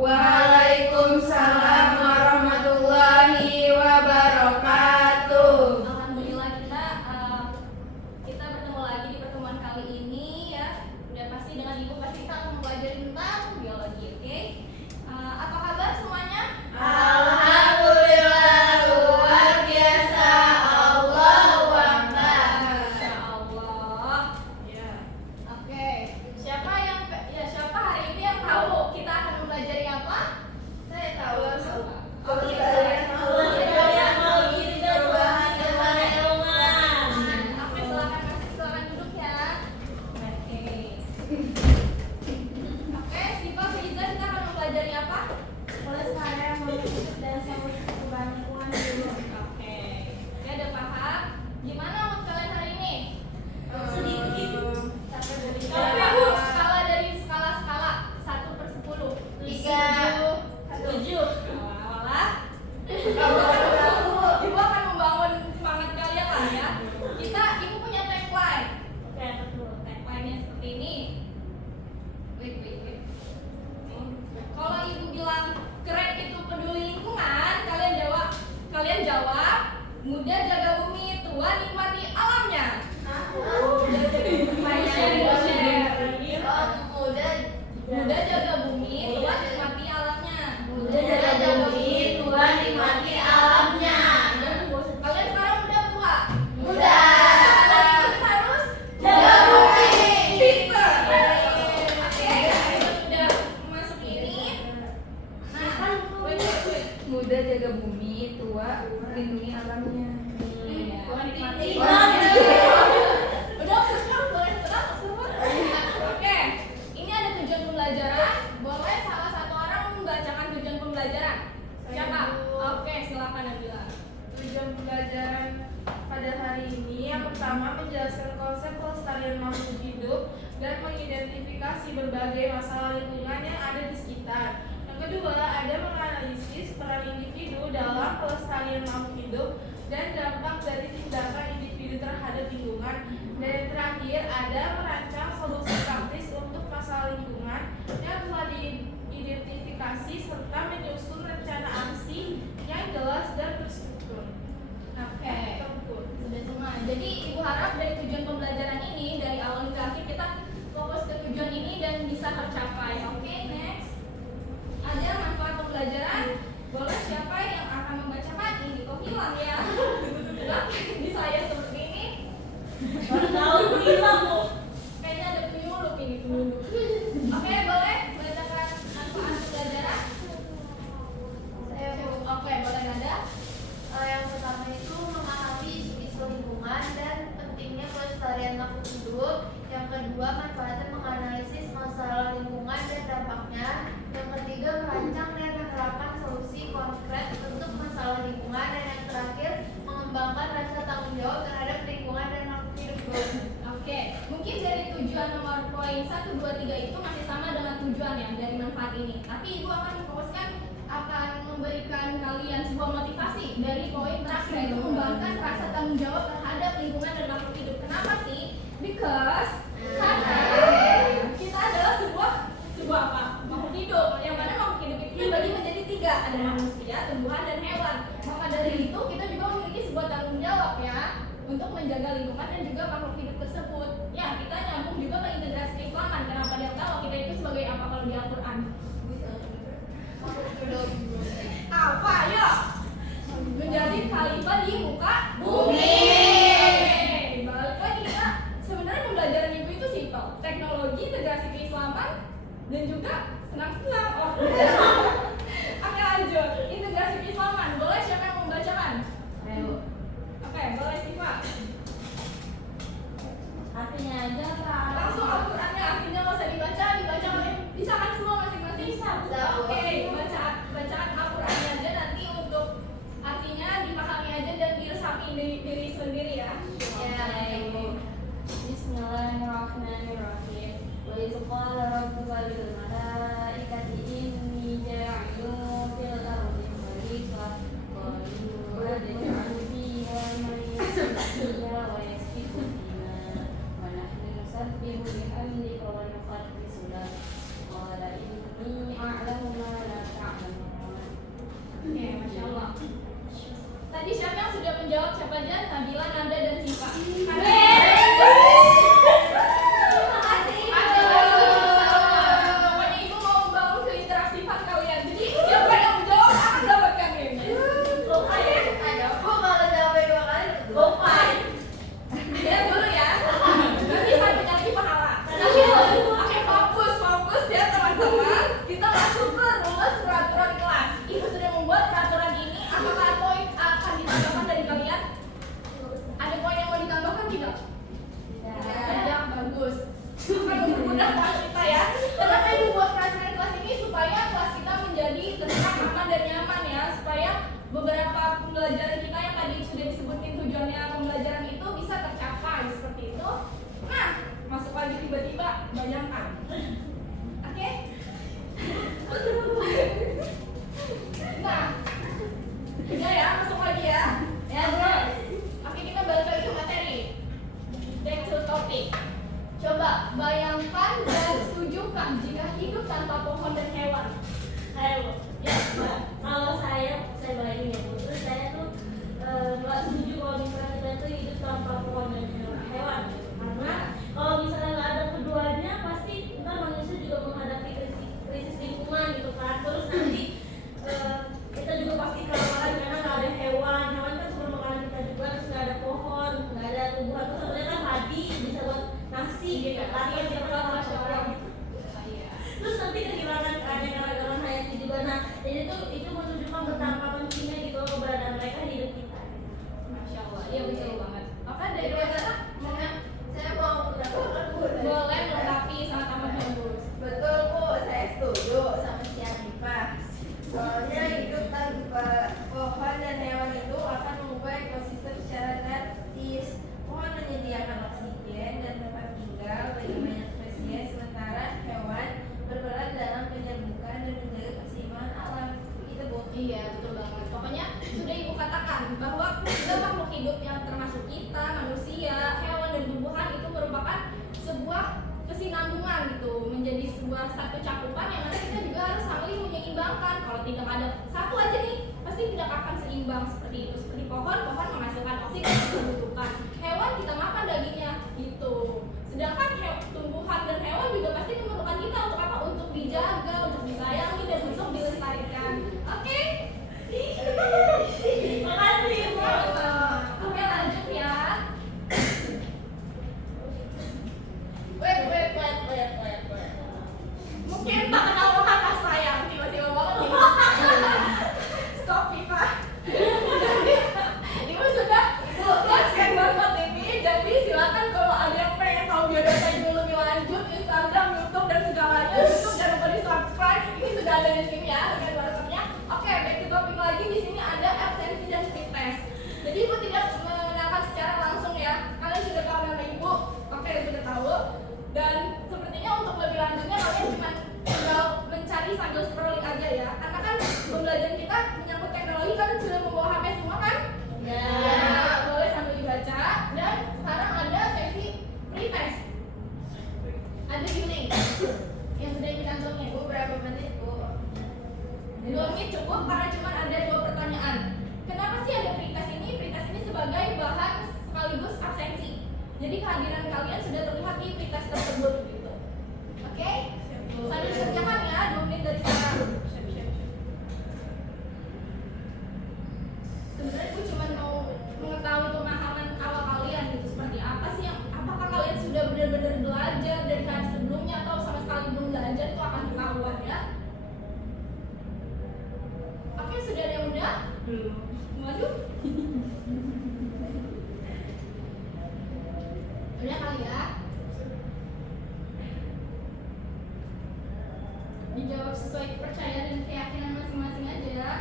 Waalaikumsalam warahmatullahi wabarakatuh. Alhamdulillah kita bertemu lagi di pertemuan kali ini ya. Udah pasti dengan Ibu pasti kita akan mempelajari tentang biologi, oke? Apa kabar semuanya? Alhamdulillah luar biasa. Allahu Akbar. Masya Allah. Ya. Oke. Siapa hari ini yang tahu kita akan mempelajari apa? Saya tahu. Oke. Oke, silakan duduk ya. Oke. Oke, Siva, Faiza, kita akan mempelajari apa? Pelestarian makhluk dan solusi perubahan lingkungan dulu. Oke. Oke, udah paham? Gimana mood kalian hari ini? Sedikit. Tapi Bu, skala dari skala 1/10. 3. 7. Walah. Ibu akan membangun semangat kalian lah ya. Ibu punya tagline. Oke, betul. Tagline-nya seperti ini. Wait. Kalau Ibu bilang keren itu peduli lingkungan, kalian jawab muda jaga bumi, tua nikmati alamnya. Muda jaga bumi, tua nikmati alamnya. Kalian sekarang muda tua? Muda. Kalau ikut harus Jaga bumi. pinter. Oke, kita sudah masuk ini. Nah, wait. Muda jaga bumi, tua lindungi alamnya. Udah sekarang boleh tenang semua. Oke, ini ada tujuan pembelajaran. Boleh salah satu orang membacakan tujuan pembelajaran? Siapa? Oke, silakan Nabila. Tujuan pembelajaran pada hari ini yang pertama menjelaskan konsep pelestarian makhluk hidup dan mengidentifikasi berbagai masalah lingkungan yang ada di sekitar. Yang kedua, ada menganalisis peran individu dalam pelestarian makhluk hidup dan dampak dari tindakan individu terhadap lingkungan. Dan yang terakhir, ada merancang solusi praktis untuk masalah lingkungan yang telah diidentifikasi serta menyusun rencana aksi yang jelas dan terstruktur. Oke, sudah semua. Jadi Ibu harap dari tujuan pembelajaran ini dari awal hingga akhir kita fokus ke tujuan ini dan bisa tercapai. Oke, next. Ada manfaat pembelajaran? Boleh siapa yang akan membacakan? Ini kok hilang ya? Di saya seperti ini. Kayaknya ada penyuluh ini penyuluh. Oke, boleh bacakan manfaat pembelajaran? Oke, boleh Nada. Yang pertama itu memahami isu-isu lingkungan dan pentingnya pelestarian makhluk hidup. Yang kedua, manfaatnya menganalisis masalah lingkungan dan dampaknya. Yang ketiga, merancang dan menerapkan solusi konkret untuk masalah lingkungan. Dan yang terakhir, mengembangkan rasa tanggung jawab terhadap lingkungan dan makhluk hidup. Oke, mungkin dari tujuan nomor poin 1, 2, 3 itu masih sama dengan tujuan yang dari manfaat ini. Tapi Ibu akan memfokuskan akan memberikan kalian sebuah motivasi dari poin terakhir yaitu mengembangkan rasa tanggung jawab terhadap lingkungan dan makhluk hidup. Kenapa sih? Because karena kita adalah sebuah apa? Makhluk hidup. Yang mana makhluk hidup itu dibagi menjadi 3, ada manusia, tumbuhan, dan hewan. Maka dari itu kita juga memiliki sebuah tanggung jawab ya untuk menjaga lingkungan dan juga makhluk hidup tersebut. Ya, kita nyambung juga ke integrasi keislaman. Kenapa dia tahu kita itu sebagai apa kalau di Al-Quran? Apa ya? Menjadi khalifah di muka bumi. Balik lagi ya. Sebenarnya pembelajaran Ibu itu simpel. Teknologi, integrasi keislaman, dan juga senang-senang. Oke, lanjut. Integrasi keislaman. Boleh siapa yang membacakan? Oke, boleh Siva. Artinya aja Kak. Langsung Al-Qurannya, artinya nggak usah dibaca oleh bisa kan semua masing-masing? Bisa. Oke, bacaan Al-Qurannya aja nanti untuk artinya dipahami aja dan diresapi diri sendiri tidak? Tidak, bagus. Akan mempermudah kelas kita ya. Kenapa ibu buat perasaan kelas ini supaya kelas kita menjadi tenang, aman dan nyaman ya, supaya beberapa pembelajaran kita yang tadi sudah disebutin tujuannya pembelajaran itu bisa tercapai seperti itu. Nah, masuk lagi tiba-tiba bayangkan. Oke? Nah, udah ya, masuk lagi ya. Ya, bro. Oke, kita balik lagi ke materi. Back to topic. Coba bayangkan dan setujukah jika hidup tanpa pohon dan hewan? Ayo, ya, Mbak. Kalau saya bayangin ya, Bu. Terus saya tuh nggak setuju kalau misalnya kita tuh hidup tanpa pohon dan hewan. Karena kalau misalnya nggak ada keduanya, pasti ntar manusia juga menghadapi krisis lingkungan gitu kan. Terus nanti kita juga pasti kelaparan karena nggak ada hewan. Hewan kan sumber makanan kita juga, terus nggak ada pohon, nggak ada tumbuhan. Terus sebenarnya kan padi bisa buat nasi gitu kan. Kan kita pernah terus nanti kehilangan keanekaragaman hayati juga. Nah, jadi itu menunjukkan betapa pentingnya gitu loh keberadaan mereka di hidup kita. Masya Allah, iya betul banget. Oke, dari mana? Saya mau menambahkan Bu. Boleh melengkapi sangat amat bagus. Betul Bu, saya setuju sama si Hanifah. Soalnya hidup tanpa pohon dan hewan itu akan mengubah ekosistem secara drastis. Pohon menyediakan oksigen dan tempat tinggal bagi banyak spesies, sementara hewan berperan dalam penyerbukan dan menjaga keseimbangan alam. Itu Bu. Iya, betul banget. Pokoknya sudah ibu katakan bahwa juga makhluk hidup yang termasuk kita, manusia, hewan dan tumbuhan itu merupakan sebuah kesinambungan gitu, menjadi sebuah satu cakupan yang mana kita juga harus saling menyeimbangkan. Kalau tidak ada satu aja nih, pasti tidak akan seimbang seperti itu. Seperti pohon menghasilkan oksigen yang kita butuhkan. Hewan kita makan dagingnya gitu. Sedangkan tumbuhan dan hewan juga pasti memerlukan kita untuk apa? Untuk dijaga, untuk disayangi dan untuk dilestarikan. Oke? Makasih, Bu. Oke, lanjut ya. Wait. Mungkin tak kenal kata sayang, tiba-tiba banget nih. Stop, Viva. Ibu sudah jelaskan banget ini, jadi silakan kalau ada yang pengen tahu biodata ibu lebih lanjut, Instagram, YouTube dan segalanya, YouTube jangan lupa di subscribe. Ini sudah ada di sini ya, dengan WhatsApp-nya. Oke, back to topic lagi. Di sini ada absensi dan speed test. Jadi ibu tidak mengenalkan secara langsung ya. Kalian sudah tahu nama ibu, oke sudah tahu. Dan sepertinya untuk lebih lanjutnya kalian cuma tinggal mencari sambil scrolling aja ya. Karena kan pembelajaran kita menyangkut teknologi kan sudah membawa HP semua kan? Ya, boleh sambil dibaca. Dan sekarang ada sesi pretest. Ada di link yang sudah dicantumnya. Bu, berapa menit Bu? 2 menit cukup karena cuma ada 2 pertanyaan. Kenapa sih ada pretest ini? Pretest ini sebagai bahan sekaligus absensi. Jadi kehadiran kalian sudah terlihat di pretest tersebut gitu. Oke? Sambil dikerjakan ya 2 menit dari sekarang. Sebenarnya gue cuma mau mengetahui pemahaman awal kalian gitu, seperti apa sih yang apakah kalian sudah benar-benar belajar dari hari sebelumnya atau sama sekali belum belajar, itu akan ketahuan ya. Oke, sudah ada yang udah? Belum. Waduh. Udah kali ya. Dijawab sesuai kepercayaan dan keyakinan masing-masing aja ya.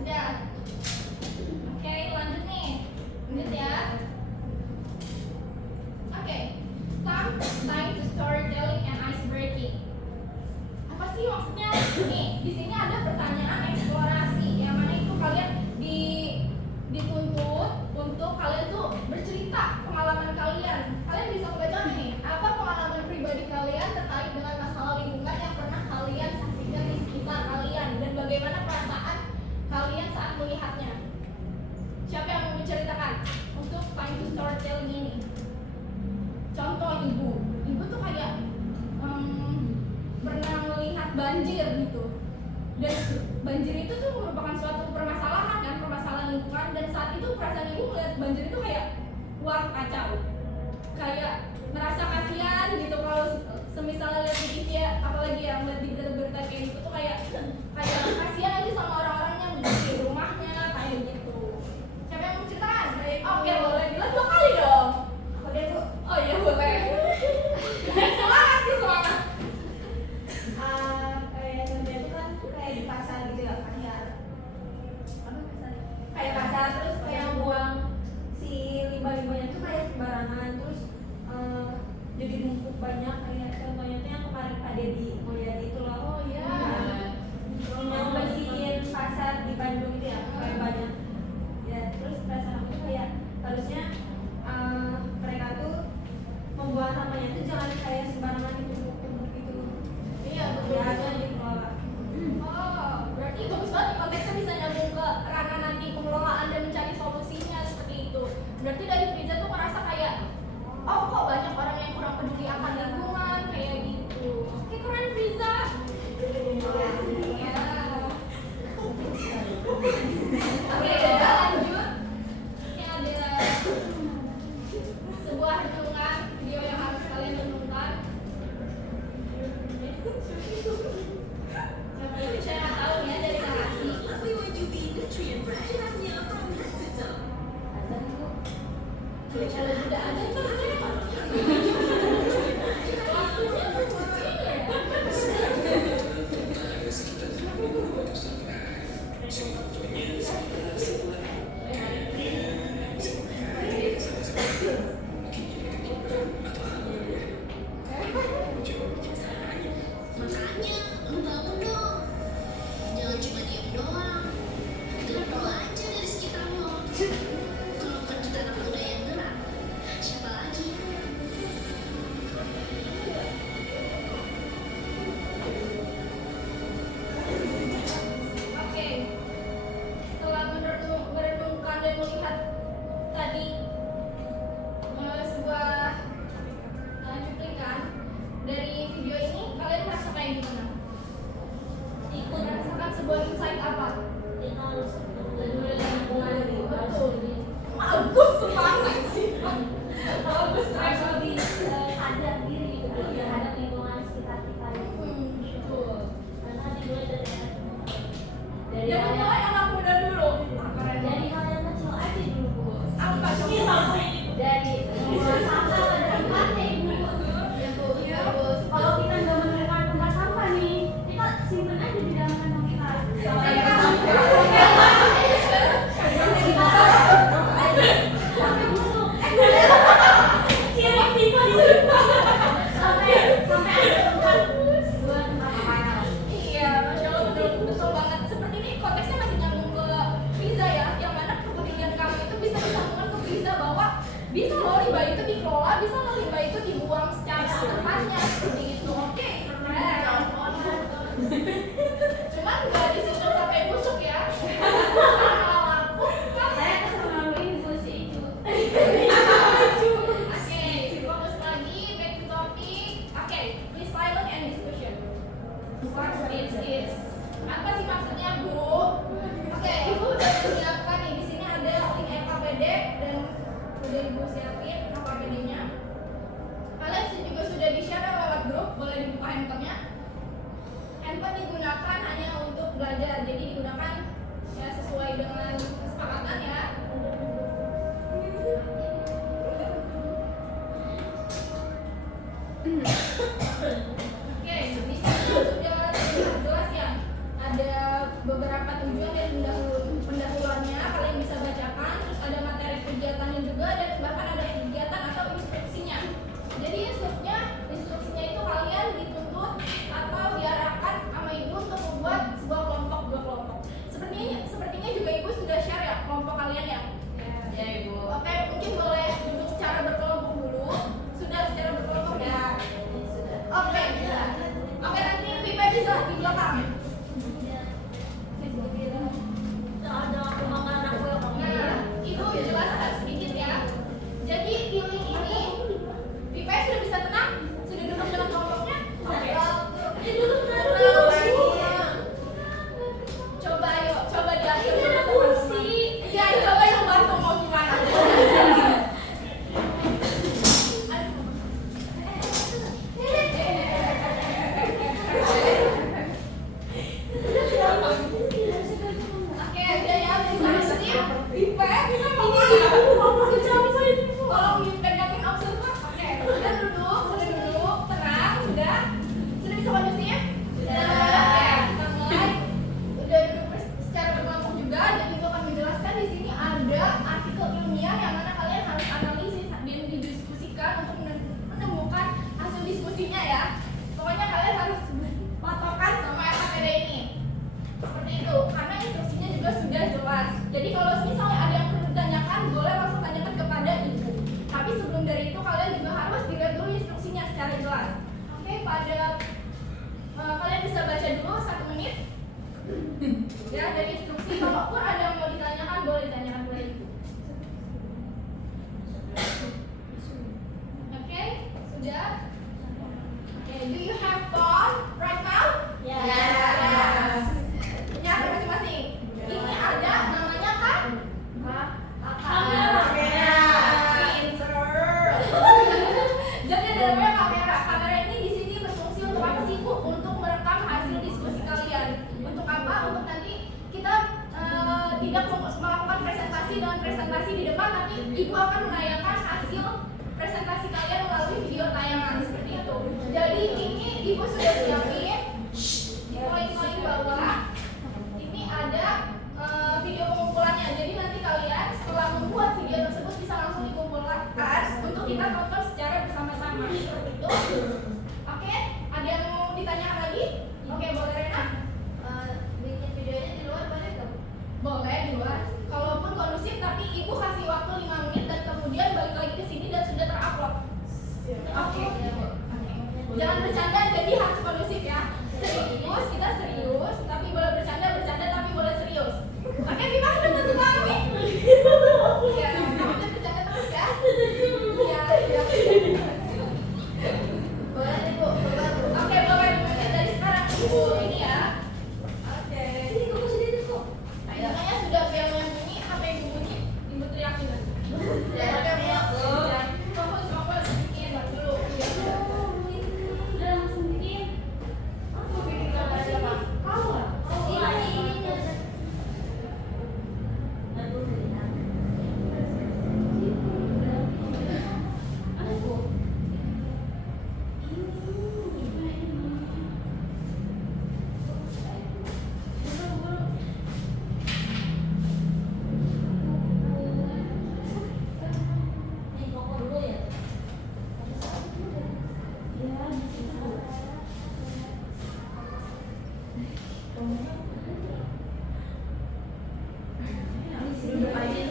Sudah. Oke, lanjut nih. Lanjut ya. Oke. Time to storytelling and ice breaking. Apa sih maksudnya? Nih, di sini ada pertanyaan eksplorasi yang mana itu kalian dituntut untuk kalian tuh bercerita pengalaman kalian. Kalian bisa baca nih, apa pengalaman pribadi kalian terkait dengan masalah lingkungan yang pernah kalian saksikan di sekitar kalian dan bagaimana perasaan kalian saat melihatnya. Siapa yang mau menceritakan untuk time to storytelling ini? Contoh ibu tuh kayak pernah melihat banjir gitu, dan banjir itu tuh merupakan suatu permasalahan kan, permasalahan lingkungan, dan saat itu perasaan ibu melihat banjir itu kayak wah kacau, kayak merasa kasihan gitu kalau semisalnya lihat di TV ya, apalagi yang lihat di berita-berita kayak gitu tuh kayak kasihan aja sama orang-orang yang di rumahnya kayak gitu. Siapa yang mau ceritakan? Oke, boleh bilang 2 kali dong. Kalau tidak ada itu Makanya, lu bangun dong. Jangan cuma diem doang. Gerak aja dari sekitarmu. Kalau bukan kita anak muda yang gerak, siapa lagi? Oke, setelah merenungkan dan melihat tadi sebuah cuplikan dari video ini, kalian merasa kayak gimana? Ikut Merasakan sebuah insight apa? kita harus peduli lingkungan gitu. Harus peduli. Bagus banget sih. Bagus Harus banget. lebih sadar diri gitu terhadap lingkungan sekitar kita. Gitu. Karena dimulai dari Jadi hal mulai anak muda dulu. dari hal yang kecil aja dulu Bu. Apa Ini sampai dari membuang sampah pada tempatnya Ibu. Ya bagus. Kalau kita nggak menemukan tempat sampah nih, kita simpen aja di dalam kantong kita. Sampai busuk. Kira pipa disimpan. Sampai ada tempat buat makanan. Iya, masya Allah betul banget. Seperti ini konteksnya masih nyambung ke Riza ya, yang mana kepedulian kamu itu bisa disambungkan ke Riza bahwa bisa loh limbah itu dikelola, bisa loh limbah itu dibuang secara tempatnya seperti itu. Oke, keren. Cuman nggak disimpan sampai busuk ya. Lapuk kan? Saya kesel ngelakuin Bu si Icu. Oke, fokus lagi, back to topic. Oke, please silent and discussion. It's apa sih maksudnya Bu? Oke, Ibu udah menyiapkan nih, di sini ada link KPD dan udah Ibu siapin KPD-nya. Kalian juga sudah di-share lewat grup, boleh dibuka handphonenya. Handphone digunakan hanya untuk belajar, jadi digunakan ya sesuai dengan kesepakatan ya. Oke, di sini sudah jelas ya. Ada beberapa tujuan dan pendahuluannya, kalian bisa bacakan. Terus ada materi kegiatannya juga dan bahkan ada kegiatan atau instruksinya. Jadi instruksinya itu kalian dituntut atau diarahkan sama Ibu untuk membuat sebuah kelompok, dua kelompok. Sepertinya juga Ibu sudah share ya kelompok kalian ya. Ya Ibu. Oke, mungkin boleh duduk secara berkelompok dulu. Sudah secara berkelompok ya. Oke, oke nanti Pipa bisa di belakang. Ada pemakan aku yang Nah, Ibu jelaskan sedikit ya. Jadi di link ini, Pipa sudah bisa tenang, sudah duduk dengan kelompoknya. Duduk tenang. Coba ayo, coba diatur dengan kursi. Iya, coba yang bantu mau gimana? Oke, udah ya, bisa sip. Pipa mau tolong dipegangin observer. Oke, sudah duduk, tenang, sudah bisa kondusif? Sudah. Oke, kita mulai. Udah duduk secara berkelompok juga, jadi itu akan menjelaskan di sini ada artikel ilmiah yang mana kalian harus analisis dan didiskusikan untuk menemukan hasil diskusinya ya. Pokoknya kalian harus patokan sama KPD ini. Seperti itu, karena instruksinya juga sudah jelas. Jadi kalau misalnya ada yang perlu ditanyakan, boleh langsung tanyakan kepada Ibu. Tapi sebelum dari itu kalian juga harus dilihat dulu instruksinya secara jelas. Oke, kalian bisa baca dulu 1 menit. Ya, dari instruksi. Kalaupun ada yang mau ditanyakan, boleh ditanyakan kepada Ibu. Oke, sudah. Oke, do you have phone right now? Ya. Yes. Punya apa masing-masing? Ini ada namanya kan? Kamera. Pinter. Jadi ada namanya kamera. Kamera ini di sini berfungsi untuk apa sih Bu? Untuk merekam hasil diskusi kalian. Untuk apa? Untuk nanti kita tidak melakukan presentasi dengan presentasi di depan, tapi Ibu akan menayangkan hasil Jangan bercanda jadi harus kondusif ya. Serius, kita serius, tapi boleh bercanda tapi boleh serius. Oke, gimana teman kami? Ya, kamu jangan bercanda terus ya. Iya, iya. Boleh nih Bu, oke boleh mulai dari sekarang Ibu ini ya. Oke. Kayaknya sudah bel yang bunyi, apa yang bunyi? Ibu teriakin lagi. Ya, oke Bu. Fokus bikin dulu. Ya. Udah langsung bikin. Aku bikin gambar aja Pak. Kau lah. Ini. Aku lihat. Aku. Ini pokok dulu ya. Ya, bisa. Duduk aja.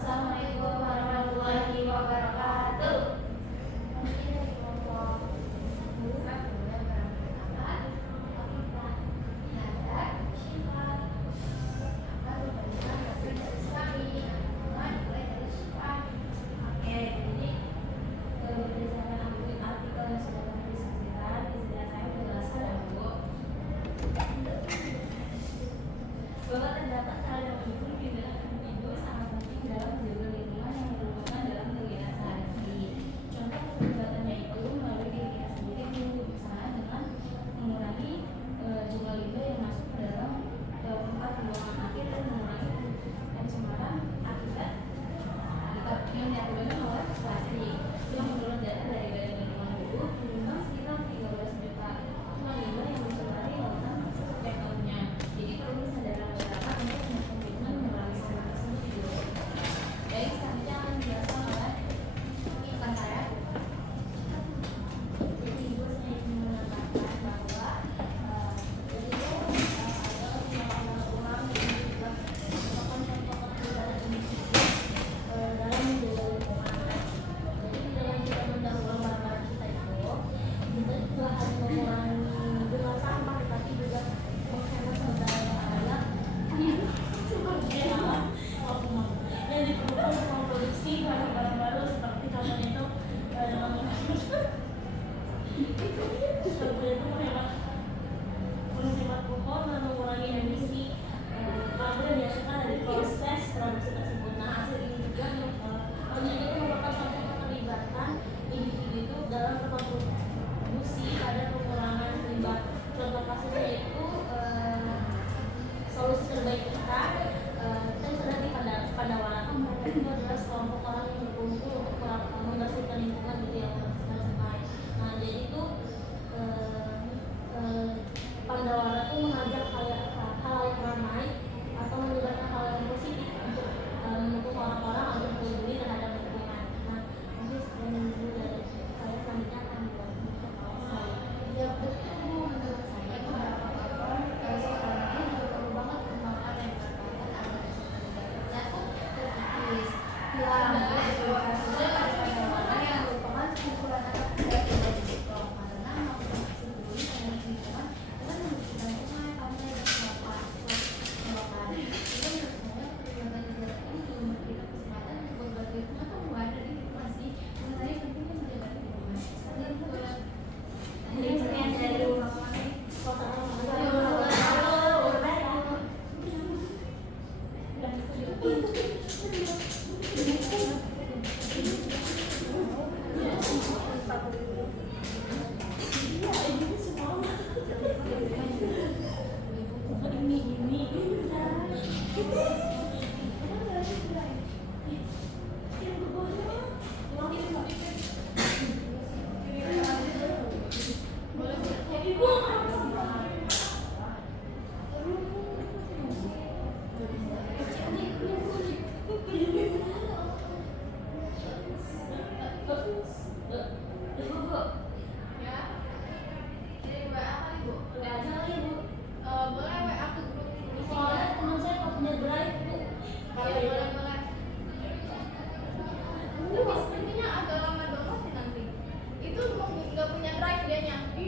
Assalamualaikum warahmatullahi wabarakatuh. Oke, jadi berdasarkan artikel yang sudah kami diskusikan, istilah saya menjelaskan ya Bu, bahwa terdapat hal yang penting di dalam individu sangat penting dalam menjaga lingkungan yang merupakan dalam kegiatan sehari-hari. Contoh keterlibatannya itu melalui diri kita sendiri, misalnya dengan mengurangi jumlah limbah yang masuk ke dalam tempat pembuangan akhir dan mengurangi pencemaran akibat yang diakibatkan oleh plastik yang menurut data dari Badan Lingkungan Hidup menyumbang sekitar 13 juta ton limbah yang mencemari lautan setiap tahunnya. Jadi perlu kesadaran masyarakat untuk berkomitmen mengurangi sampah tersebut di luar. Baik, selanjutnya akan dijelaskan oleh rekan saya.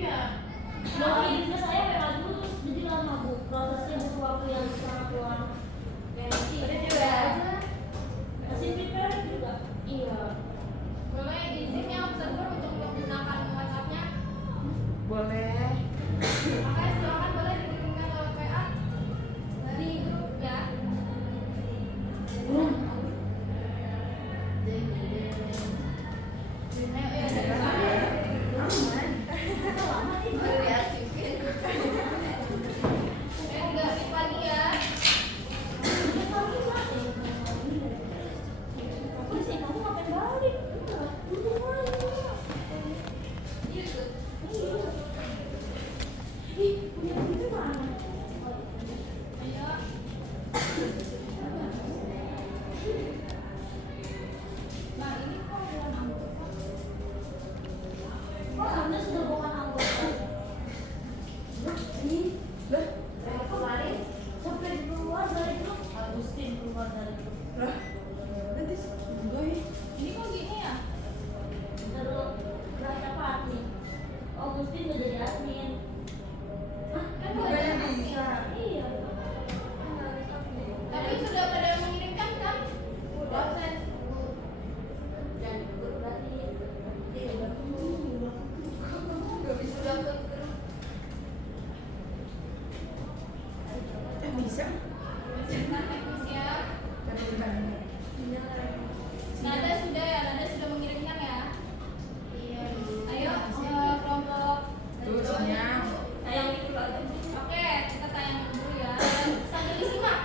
Iya. Mau kirim ke saya WA dulu terus jadi lama bu. Prosesnya butuh waktu yang sangat lama. Ada juga. Masih prepare juga. Iya. Boleh izin ya observer untuk menggunakan WhatsApp-nya? Boleh. Oke, silakan boleh dikirimkan lewat WA dari grup ya. Tiga menit lagi ya. Aku sih kamu ngapain balik? Ih, punya itu mana? Ayo. Nah, ini kok belum anggota? Kok Anda sudah bukan anggota? Ini Lah, saya kemarin sampai keluar dari grup Agustin keluar dari grup. lah. Nanti juga ya. Ini kok gini ya? Terus berapa admin? Agustin udah jadi admin. Hah? Kan Bukannya udah bisa. Iya. tapi sudah pada mengirimkan kan? Proses Dan grup berarti Nggak bisa. sudah ke grup. Bisa. Nah, teknis ya. Tapi bukan. Nada sudah ya, Nada sudah mengirimkan ya. Iya. Ayo kelompok. Tuh sinyal. yang itu lagi. Oke, kita tayang dulu ya. Sambil disimak.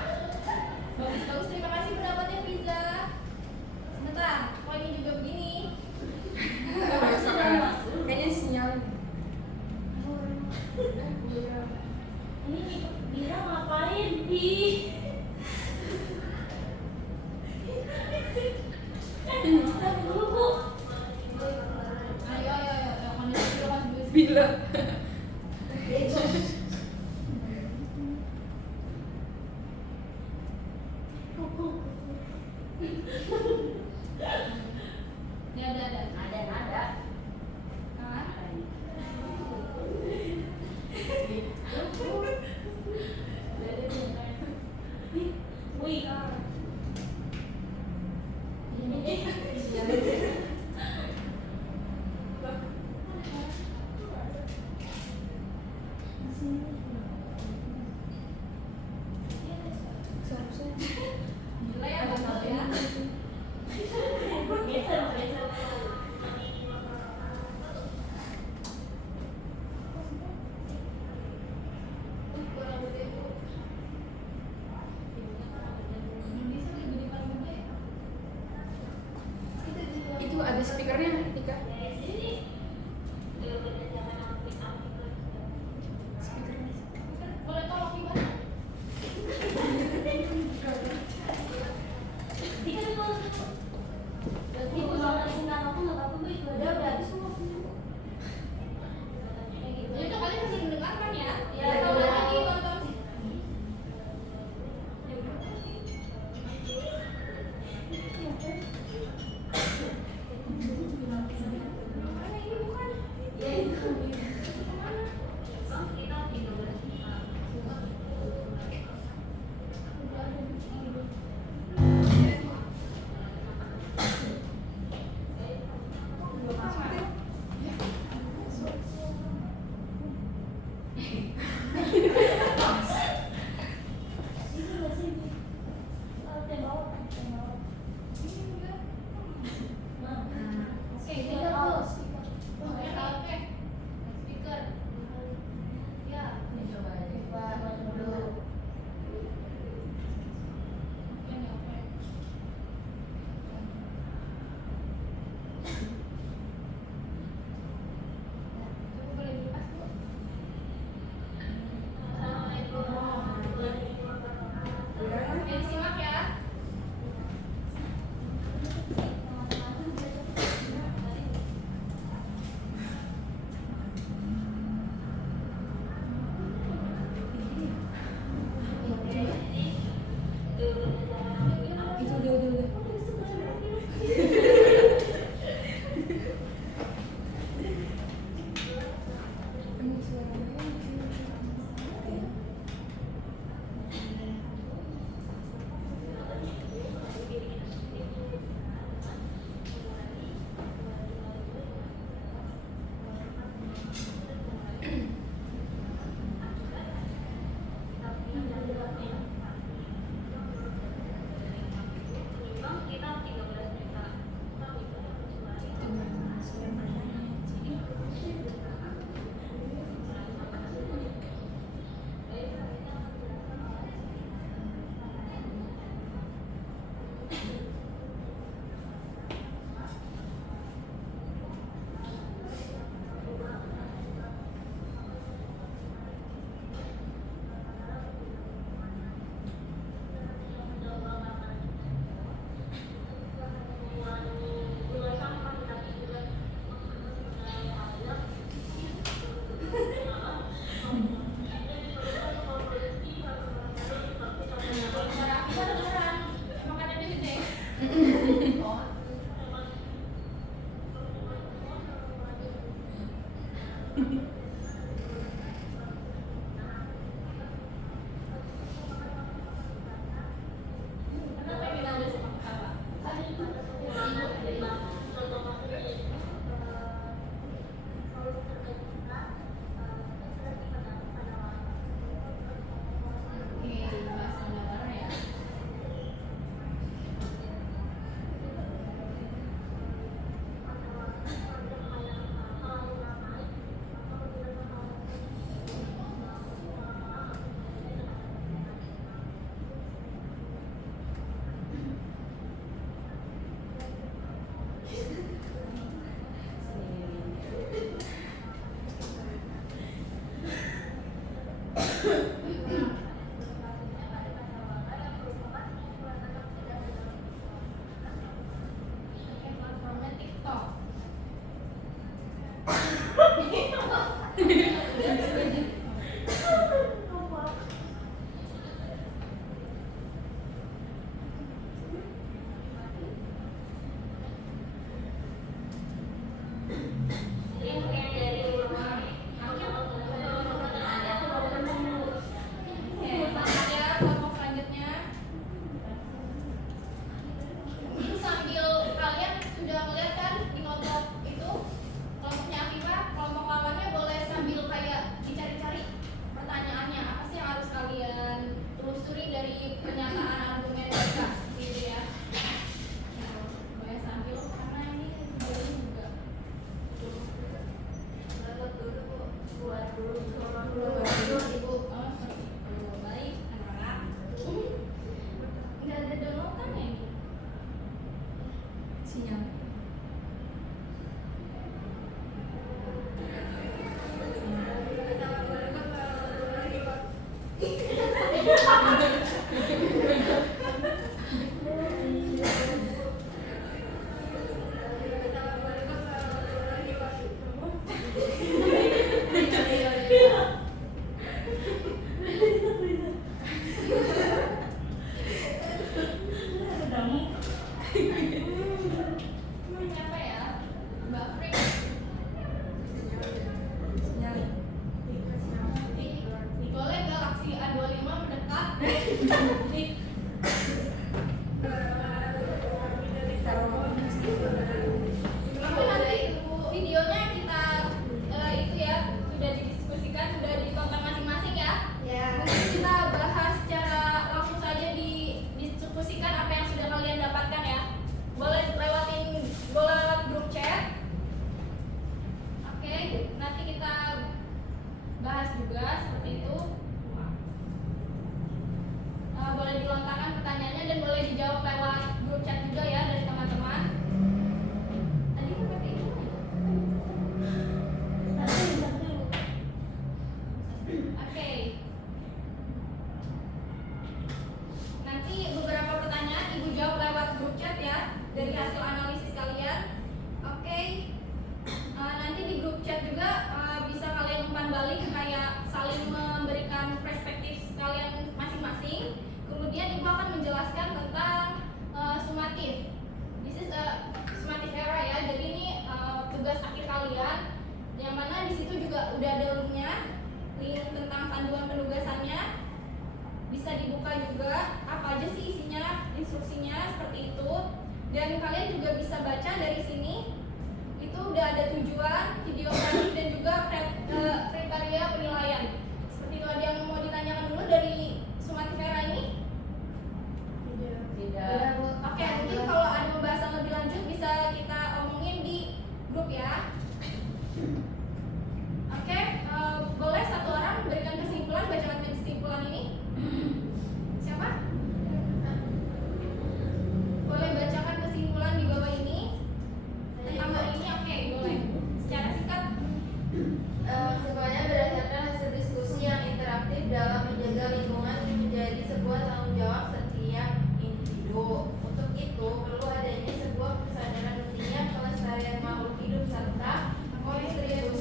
Bagus, terima kasih pendapatnya Riza. Sebentar, kok ini juga begini? Kayaknya sinyal. Ini Bira ngapain di? Tapi dulu bu. Ayo, kondisi dulu kan dulu. Bila. Ya, ada. Ada. Kan? Wih. Mulai ya, betul ya. Geser. Kurang gede bu. Bisa lebih depan gede. Kita juga. Itu ada speakernya, Tika. Speakernya. Boleh tolong gimana? Itu kalau singkat aku nggak apa-apa bu, itu aja udah habis semua. Ya udah kalian sambil mendengarkan ya. Ya, Kalau ya. lagi tonton. Kenapa ingin Anda sepakat apa? Oke, bahasa Anda ya. Oke, platformnya TikTok. Oke, lanjut ya, kelompok selanjutnya. Ini sambil kalian sudah melihat kan di kelompok itu, kelompoknya Afifah, kelompok lawannya boleh sambil kayak dicari-cari pertanyaannya apa sih yang harus kalian telusuri dari pernyataan argumen mereka, gitu ya. Nah, boleh sambil karena ini videonya juga. Buat dulu. Ibu, oh seperti itu. Baik, anak-anak. Nggak ada downloadan ya ini? Sinyal. Siapa ya? Mbak Frik. Sinyal. Boleh Galaxy A25 mendekat. Tapi nanti videonya kita itu ya sudah didiskusikan, sudah ditonton masing-masing ya. Ya. Mungkin kita bahas secara langsung saja didiskusikan apa yang sudah kalian dapatkan ya. Boleh lewat grup chat. Oke, nanti kita bahas juga seperti itu. Boleh dilontarkan pertanyaannya dan boleh dijawab lewat grup chat juga ya dari teman-teman. Tadi kan pakai itu. Oke. Nanti beberapa pertanyaan Ibu jawab lewat grup chat ya dari hasil analisis kalian. Oke. Nanti di grup chat juga bisa kalian umpan balik kayak saling memberikan perspektif kalian masing-masing. Kemudian Ibu akan menjelaskan tentang sumatif. This is a sumatif era ya. Jadi ini tugas akhir kalian yang mana di situ juga udah ada link tentang panduan penugasannya. Bisa dibuka juga apa aja sih isinya, instruksinya seperti itu. Dan kalian juga bisa baca dari sini. Itu udah ada tujuan, video tadi dan juga kriteria penilaian. Seperti itu. Ada yang mau ditanyakan dulu dari sumatif era ini? Udah, Bu. Oke, mungkin kalau ada pembahasan lebih lanjut bisa kita omongin di grup ya. Oke, boleh satu orang memberikan kesimpulan, bacakan kesimpulan ini. Siapa? Boleh bacakan kesimpulan di bawah ini. Tentang hal ini, oke, boleh. Secara singkat. Semuanya berdasarkan hasil diskusi yang interaktif dalam menjaga lingkungan menjadi sebuah tanggung jawab setiap individu. Untuk itu perlu adanya sebuah kesadaran pentingnya pelestarian makhluk hidup serta kontribusi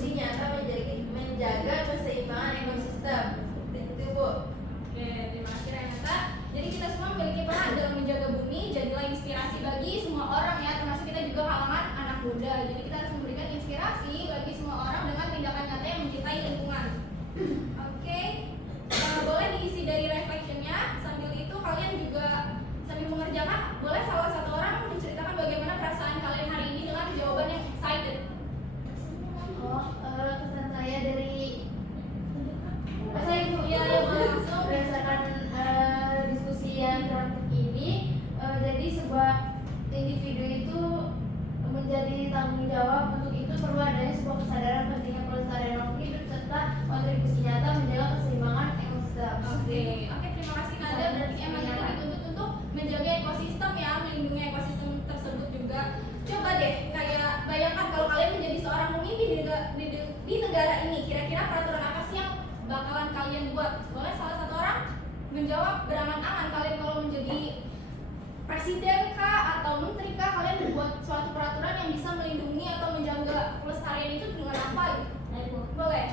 presiden kah atau menteri kah kalian membuat suatu peraturan yang bisa melindungi atau menjaga pelestarian itu dengan apa gitu? Nah, itu Boleh?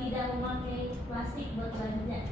tidak memakai plastik buat belanja.